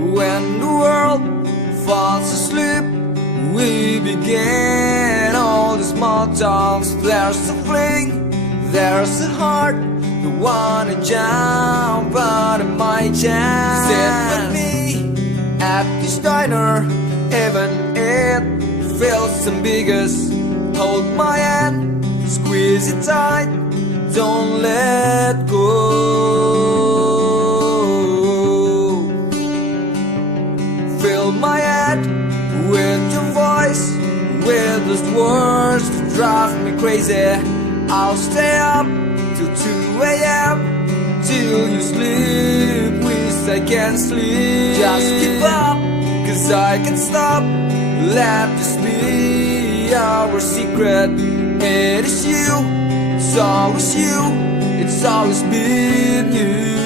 When the world falls asleep, we begin all the small talks. There's a fling, there's a heart, the wanna jump out of my chest. Sit with me at this diner, even it feels ambiguous. Hold my hand, squeeze it tight, don't let go. Fill my head with your voice, with those words that drive me crazy. I'll stay up till 2 a.m. till you sleep, wish I can sleep. Just keep up, cause I can't stop. Let this be our secret. It is you, it's always you, it's always been you.